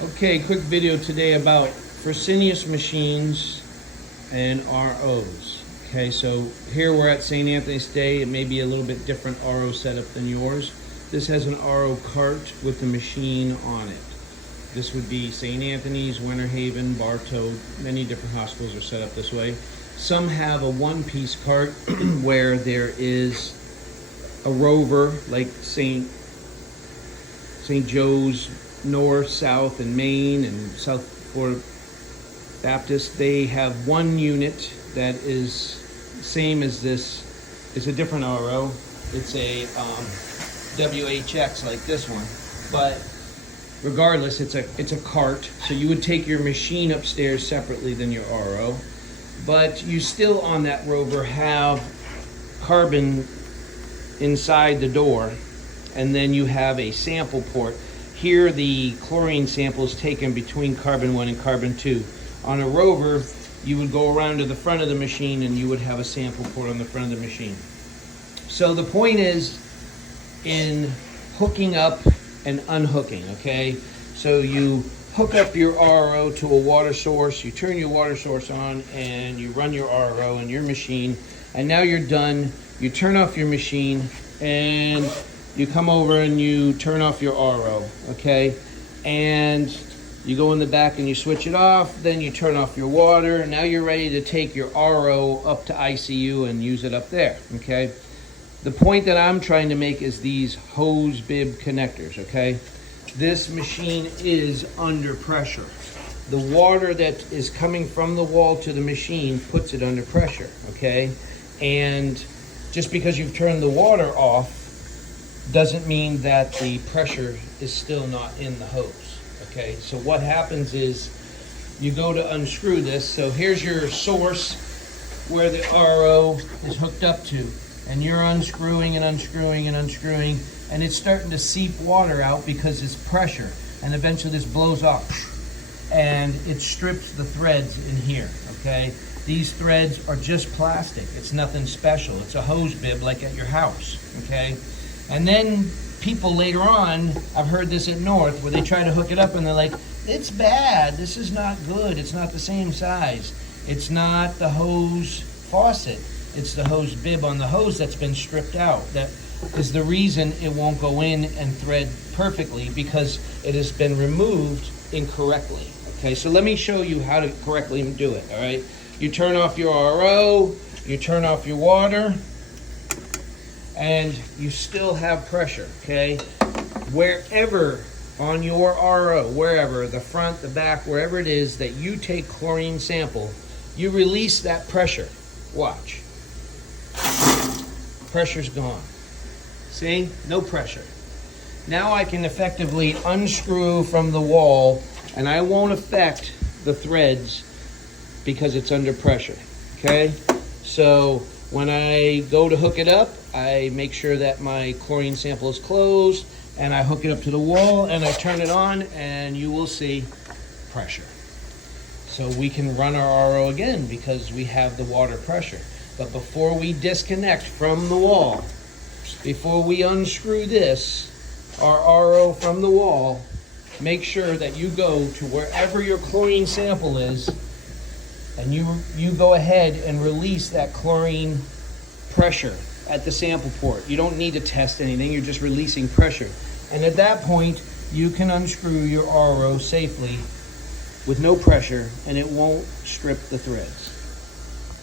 Okay, quick video today about Fresenius machines and ROs. Okay, so here we're at St. Anthony's Day. It may be a little bit different RO setup than yours. This has an RO cart with the machine on it. This would be St. Anthony's, Winter Haven, Bartow. Many different hospitals are set up this way. Some have a one-piece cart where there is a rover like St. Joe's North, South, and Maine, and South Florida Baptist. They have one unit that is same as this. It's a different RO. It's a WHX like this one, but regardless, it's a cart. So you would take your machine upstairs separately than your RO, but you still on that rover have carbon inside the door, and then you have a sample port. Here the chlorine sample is taken between carbon 1 and carbon 2. On a rover, you would go around to the front of the machine and you would have a sample port on the front of the machine. So the point is in hooking up and unhooking, okay? So you hook up your RO to a water source, you turn your water source on, and you run your RO in your machine, and now you're done. You turn off your machine and you come over and you turn off your RO, okay? And you go in the back and you switch it off, then you turn off your water, and now you're ready to take your RO up to ICU and use it up there, okay? The point that I'm trying to make is these hose bib connectors, okay? This machine is under pressure. The water that is coming from the wall to the machine puts it under pressure, okay? And just because you've turned the water off doesn't mean that the pressure is still not in the hose, okay? So what happens is you go to unscrew this. So here's your source where the RO is hooked up to, and you're unscrewing and unscrewing and unscrewing, and it's starting to seep water out because it's pressure, and eventually this blows up and it strips the threads in here, okay? These threads are just plastic. It's nothing special. It's a hose bib like at your house, okay? And then people later on, I've heard this at North, where they try to hook it up and they're like, it's bad, this is not good, it's not the same size. It's not the hose faucet, it's the hose bib on the hose that's been stripped out. That is the reason it won't go in and thread perfectly, because it has been removed incorrectly. Okay, so let me show you how to correctly do it, all right? You turn off your RO, you turn off your water, and you still have pressure, okay? Wherever on your RO, wherever, the front, the back, wherever it is that you take chlorine sample, you release that pressure. Watch. Pressure's gone. See? No pressure. Now I can effectively unscrew from the wall, and I won't affect the threads because it's under pressure, okay? So when I go to hook it up, I make sure that my chlorine sample is closed, and I hook it up to the wall, and I turn it on, and you will see pressure. So we can run our RO again because we have the water pressure. But before we disconnect from the wall, before we unscrew this, our RO from the wall, make sure that you go to wherever your chlorine sample is, and you go ahead and release that chlorine pressure at the sample port. You don't need to test anything, you're just releasing pressure. And at that point, you can unscrew your RO safely with no pressure, and it won't strip the threads.